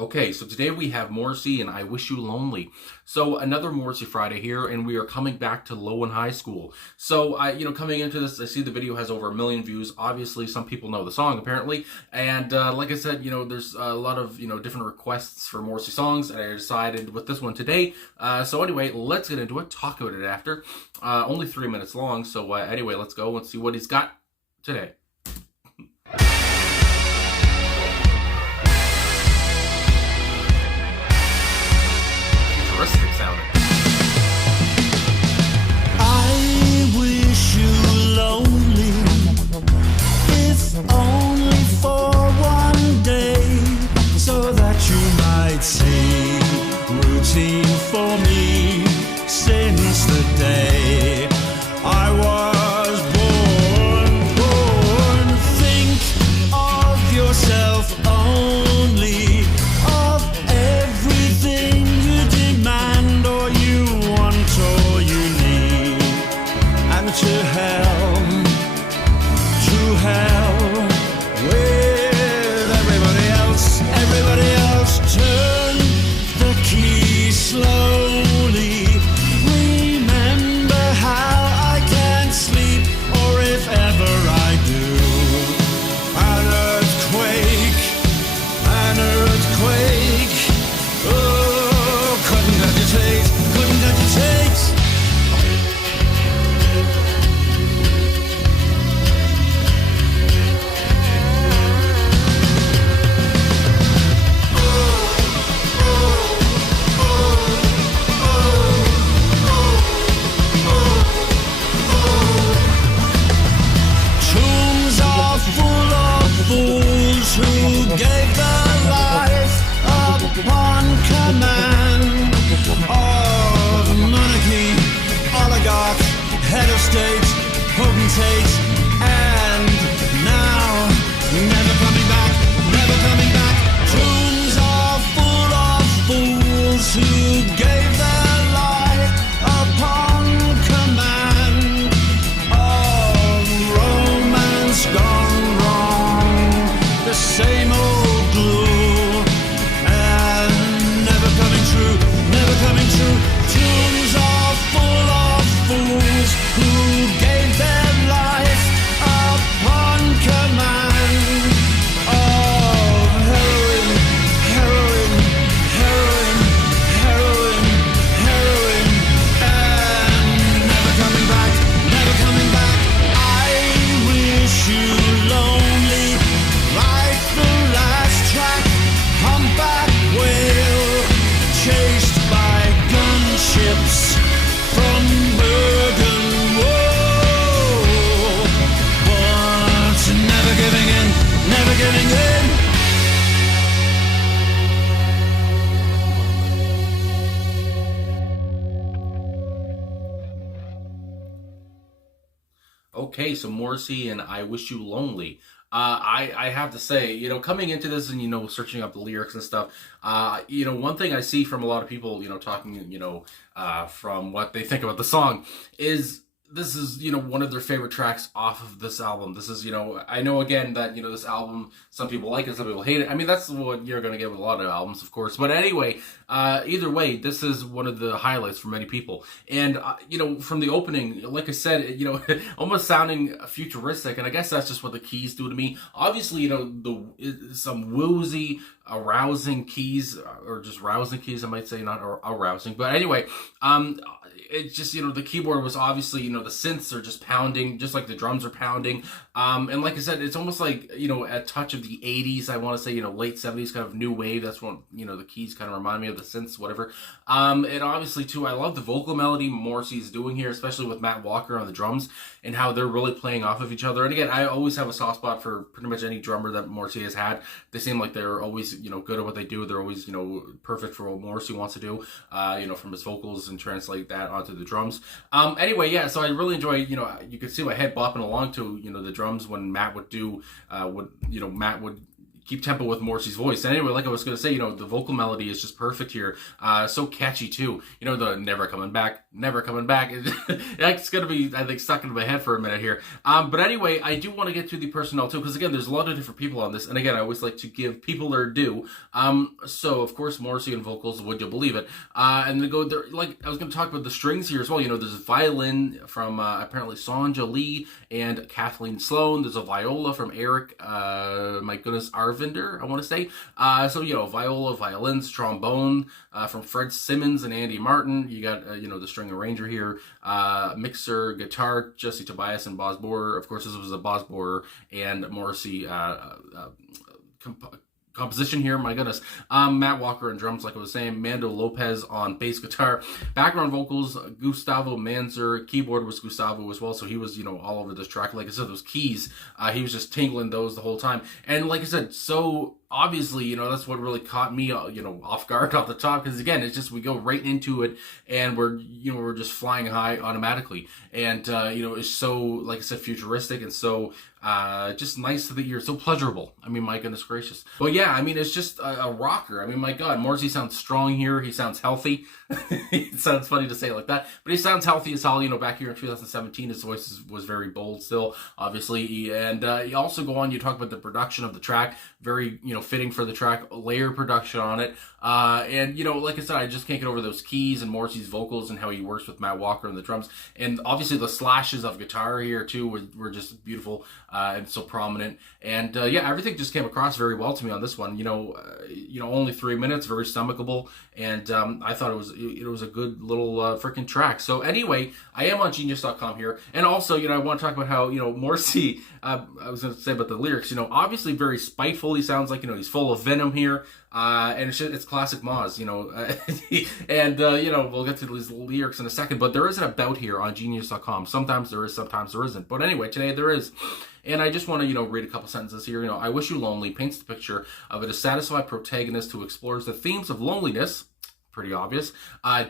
Okay, so today we have Morrissey and I Wish You Lonely. So another Morrissey Friday here, and we are coming back to low and high school. So coming into this, I see the video has over 1 million views. Obviously, some people know the song apparently, and like I said, there's a lot of different requests for Morrissey songs, and I decided with this one today. So anyway, let's get into it. Talk about it after. Only 3 minutes long. So anyway, let's go and see what he's got today. Futuristic sounding. I wish you lonely, if only for one day, so that you might see routine for me since the day I was born. Think of yourself only, of everything you demand or you want or you need, and to hell with everybody else. Turn the key slowly. Remember how I can't sleep, or if ever I do, an earthquake. Oh, couldn't agitate. Tombs are full of fools who gave their life upon command of monarchy, oligarch, head of state, potentate, and now never coming back. Tombs are full of fools who gave their life upon command of romance gone wrong, the same old glue, and never coming true. Tombs are full of fools who gave their life upon command of heroin, and never coming back. I wish you lonely, like the last track, humpback whale, chased by gunships from Bergen. Whoa, but never giving in. Okay, so Morrissey and I Wish You Lonely. I have to say, coming into this and, searching up the lyrics and stuff, one thing I see from a lot of people, talking, from what they think about the song is this is, one of their favorite tracks off of this album. This is, I know again that, this album, some people like it, some people hate it. I mean, that's what you're going to get with a lot of albums, of course. But anyway, either way, this is one of the highlights for many people. And, from the opening, like I said, almost sounding futuristic. And I guess that's just what the keys do to me. Obviously, some woozy, arousing keys, or just rousing keys, I might say, not arousing. But anyway, it's just, the keyboard was obviously, the synths are just pounding, just like the drums are pounding. And like I said, it's almost like, a touch of the 80s, I want to say, late 70s kind of new wave. That's what, the keys kind of remind me of, the synths, whatever. And obviously, too, I love the vocal melody Morrissey's doing here, especially with Matt Walker on the drums and how they're really playing off of each other. And again, I always have a soft spot for pretty much any drummer that Morrissey has had. They seem like they're always, good at what they do. They're always, perfect for what Morrissey wants to do, from his vocals and translate that onto the drums. Anyway, yeah, so I really enjoy, you could see my head bopping along to, the drums when Matt would do, Matt would keep tempo with Morrissey's voice. And anyway, like I was going to say, the vocal melody is just perfect here. So catchy too. The never coming back, never coming back. That's going to be, I think, stuck in my head for a minute here. But anyway, I do want to get to the personnel too, because again, there's a lot of different people on this. And again, I always like to give people their due. So of course, Morrissey and vocals, would you believe it? And then go there, like I was going to talk about the strings here as well. There's a violin from apparently Sonja Lee and Kathleen Sloan. There's a viola from Eric, my goodness, Arvinder, I want to say. So, viola, violins, trombone from Fred Simmons and Andy Martin. You got, the string arranger here, mixer, guitar, Jesse Tobias and Boz Borer. Of course, this was a Boz Borer and Morrissey composition here, my goodness. Matt Walker on drums, like I was saying. Mando Lopez on bass guitar. Background vocals, Gustavo Manzer. Keyboard was Gustavo as well, so he was, all over this track. Like I said, those keys, he was just tingling those the whole time. And like I said, so obviously, that's what really caught me, off guard off the top, because again, it's just we go right into it, and we're just flying high automatically, and it's so, like I said, futuristic, and so just nice to the ear, so pleasurable. I mean, my goodness gracious. But yeah, I mean, it's just a rocker. I mean, my God, Morrissey sounds strong here. He sounds healthy. It sounds funny to say it like that, but he sounds healthy as hell. Back here in 2017, his voice was very bold still, obviously, and you also go on. You talk about the production of the track, very fitting for the track, layer production on it, and like I said, I just can't get over those keys and Morrissey's vocals and how he works with Matt Walker on the drums, and obviously the slashes of guitar here too were just beautiful and so prominent, and yeah, everything just came across very well to me on this one. Only 3 minutes, very stomachable, and I thought it was a good little freaking track. So anyway, I am on Genius.com here, and also I want to talk about how Morrissey. I was going to say about the lyrics. Obviously very spiteful. He sounds like he's full of venom here, and it's classic Moz. And we'll get to these lyrics in a second, but there is an about here on Genius.com. Sometimes there is, sometimes there isn't. But anyway, today there is. And I just want to, read a couple sentences here. I Wish You Lonely paints the picture of a dissatisfied protagonist who explores the themes of loneliness, pretty obvious,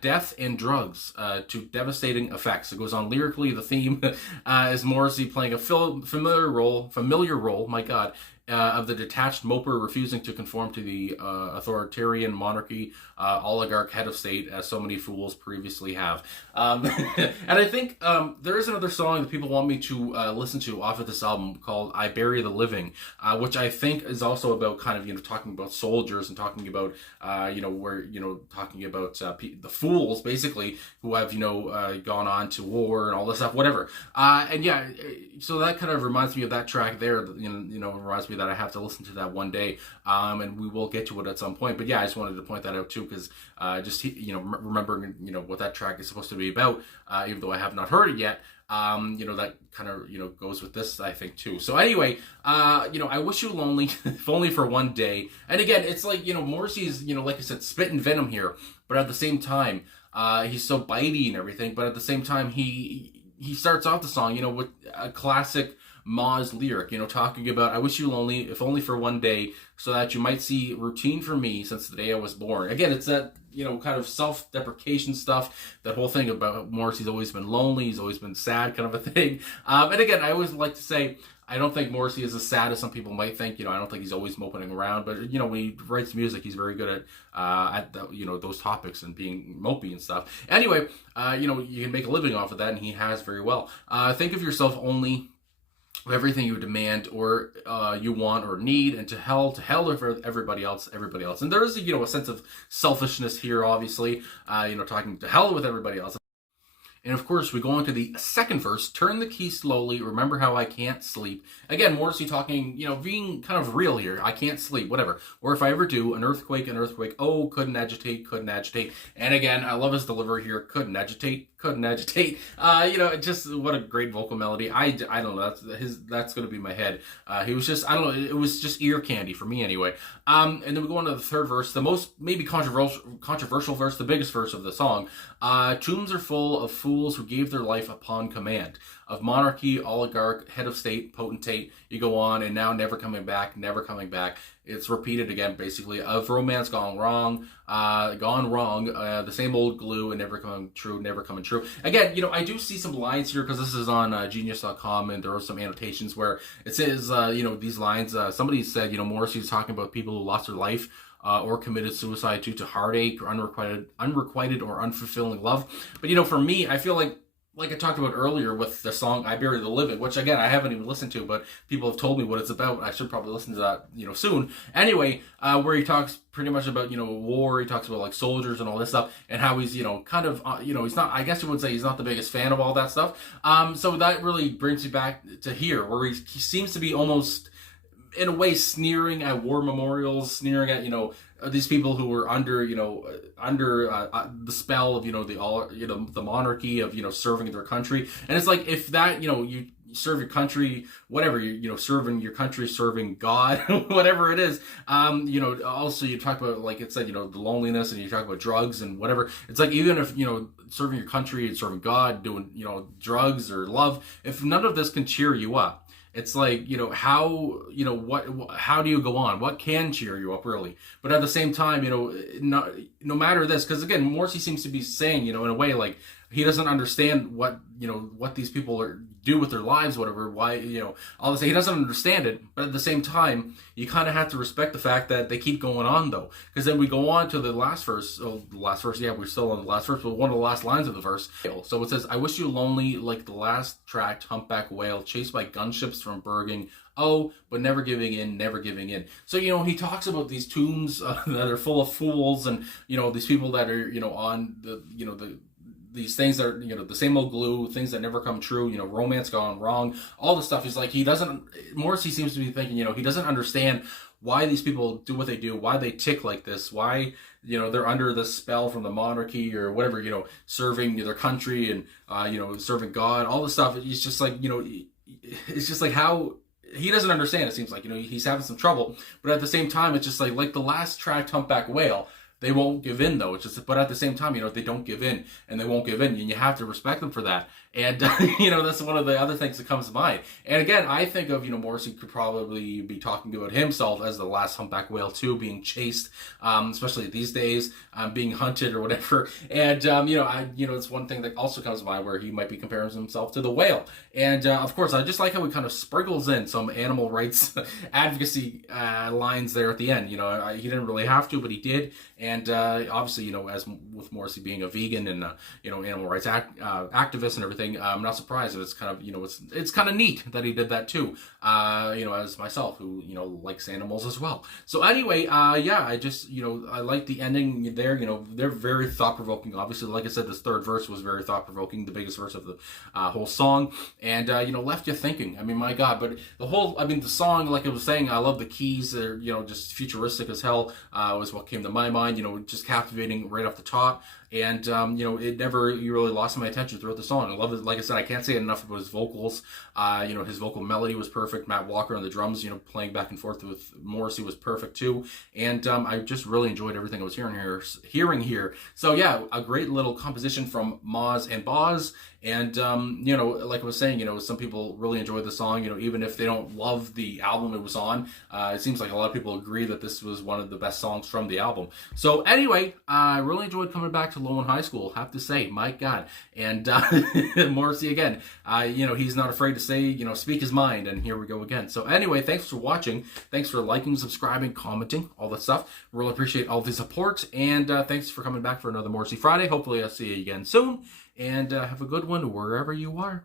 death and drugs to devastating effects. It goes on lyrically. The theme is Morrissey playing a familiar role, my God, of the detached moper refusing to conform to the authoritarian monarchy, oligarch head of state, as so many fools previously have. And I think there is another song that people want me to listen to off of this album called I Bury the Living, which I think is also about kind of, talking about soldiers and talking about, talking about the fools, basically, who have, gone on to war and all this stuff, whatever. And yeah, so that kind of reminds me of that track there, reminds me that I have to listen to that one day, and we will get to it at some point. But yeah, I just wanted to point that out too, because just remembering what that track is supposed to be about, even though I have not heard it yet. That kind of goes with this, I think, too. So anyway, I Wish You Lonely, if only for one day. And again, it's like, Morrissey's, like I said, spitting venom here, but at the same time, he's so bitey and everything, but at the same time, he starts off the song, with a classic Moz lyric, talking about, I wish you lonely, if only for one day, so that you might see routine for me since the day I was born. Again, it's that, kind of self-deprecation stuff, that whole thing about Morrissey's always been lonely, he's always been sad kind of a thing. And again, I always like to say, I don't think Morrissey is as sad as some people might think. I don't think he's always moping around, but when he writes music, he's very good at those topics and being mopey and stuff. Anyway, you can make a living off of that, and he has very well. Think of yourself only of everything you demand or you want or need, and to hell with everybody else. And there is a sense of selfishness here, obviously, talking to hell with everybody else. And of course, we go on to the second verse, turn the key slowly, remember how I can't sleep. Again, Morrissey talking, being kind of real here. I can't sleep, whatever. Or if I ever do, an earthquake, oh, couldn't agitate. And again, I love his delivery here, couldn't agitate. Just what a great vocal melody. I don't know, that's going to be my head. He was just, I don't know, it was just ear candy for me anyway. And then we go on to the third verse, the most maybe controversial verse, the biggest verse of the song. Tombs are full of fools fools who gave their life upon command. Of monarchy, oligarch, head of state, potentate, you go on, and now never coming back, never coming back. It's repeated again, basically, of romance gone wrong, the same old glue, and never coming true, never coming true. Again, I do see some lines here, because this is on genius.com, and there are some annotations where it says, these lines, somebody said, Morrissey's talking about people who lost their life, or committed suicide due to heartache, or unrequited or unfulfilling love. But, for me, I feel like I talked about earlier with the song I Bury the Living, which again, I haven't even listened to, but people have told me what it's about. I should probably listen to that, soon. Anyway, where he talks pretty much about, war, he talks about like soldiers and all this stuff, and how he's, kind of, he's not, I guess you would say he's not the biggest fan of all that stuff. So that really brings me back to here, where he seems to be almost, in a way, sneering at war memorials, sneering at, these people who were under the spell of the monarchy of the their country. And it's like, if that you serve your country, whatever, serving your country, serving God, whatever it is. Also you talk about, like it said, the loneliness, and you talk about drugs and whatever. It's like, even if serving your country and serving God, doing drugs or love, if none of this can cheer you up, it's like, how do you go on? What can cheer you up, really? But at the same time, no matter this, because again, Morrissey seems to be saying, in a way, like, he doesn't understand what these people do with their lives, whatever, why, all this, he doesn't understand it. But at the same time, you kind of have to respect the fact that they keep going on, though. Because then we go on to the last verse, yeah, we're still on the last verse, but one of the last lines of the verse. So it says, I wish you lonely like the last tracked humpback whale chased by gunships from Bergen. Oh, but never giving in, never giving in. So, he talks about these tombs that are full of fools, and, these people that are, on these things that are, the same old glue, things that never come true, romance gone wrong, all this stuff. He's like, Morrissey seems to be thinking, he doesn't understand why these people do what they do, why they tick like this, why, they're under the spell from the monarchy or whatever, serving their country and, serving God, all this stuff. It's just like, it's just like how he doesn't understand. It seems like, he's having some trouble, but at the same time, it's just like the last tracked humpback whale. They won't give in, though. It's just, but at the same time, they don't give in, and they won't give in, and you have to respect them for that. And, that's one of the other things that comes to mind. And again, I think of, Morrissey could probably be talking about himself as the last humpback whale too, being chased, especially these days, being hunted or whatever. And, it's one thing that also comes to mind where he might be comparing himself to the whale. And, of course, I just like how he kind of sprinkles in some animal rights advocacy lines there at the end. He didn't really have to, but he did. And, obviously, as with Morrissey being a vegan and, animal rights activist and everything, I'm not surprised that it's kind of, it's kind of neat that he did that too, as myself, who, likes animals as well. So anyway, yeah, I just, I like the ending there. They're very thought-provoking. Obviously, like I said, this third verse was very thought-provoking, the biggest verse of the whole song, and, left you thinking. I mean, my God, but the song, like I was saying, I love the keys. They're, just futuristic as hell, was what came to my mind, just captivating right off the top. And, it never, you really lost my attention throughout the song. I love it. Like I said, I can't say enough about his vocals. His vocal melody was perfect. Matt Walker on the drums, playing back and forth with Morrissey was perfect too. And, I just really enjoyed everything I was hearing here. So yeah, a great little composition from Moz and Boz. And, like I was saying, some people really enjoyed the song, even if they don't love the album it was on. It seems like a lot of people agree that this was one of the best songs from the album. So anyway, I really enjoyed coming back to Low in High School, have to say, my God. And Morrissey again, he's not afraid to say, speak his mind, and here we go again. So anyway, thanks for watching. Thanks for liking, subscribing, commenting, all that stuff. Really appreciate all the support, and thanks for coming back for another Morrissey Friday. Hopefully I'll see you again soon. And have a good one wherever you are.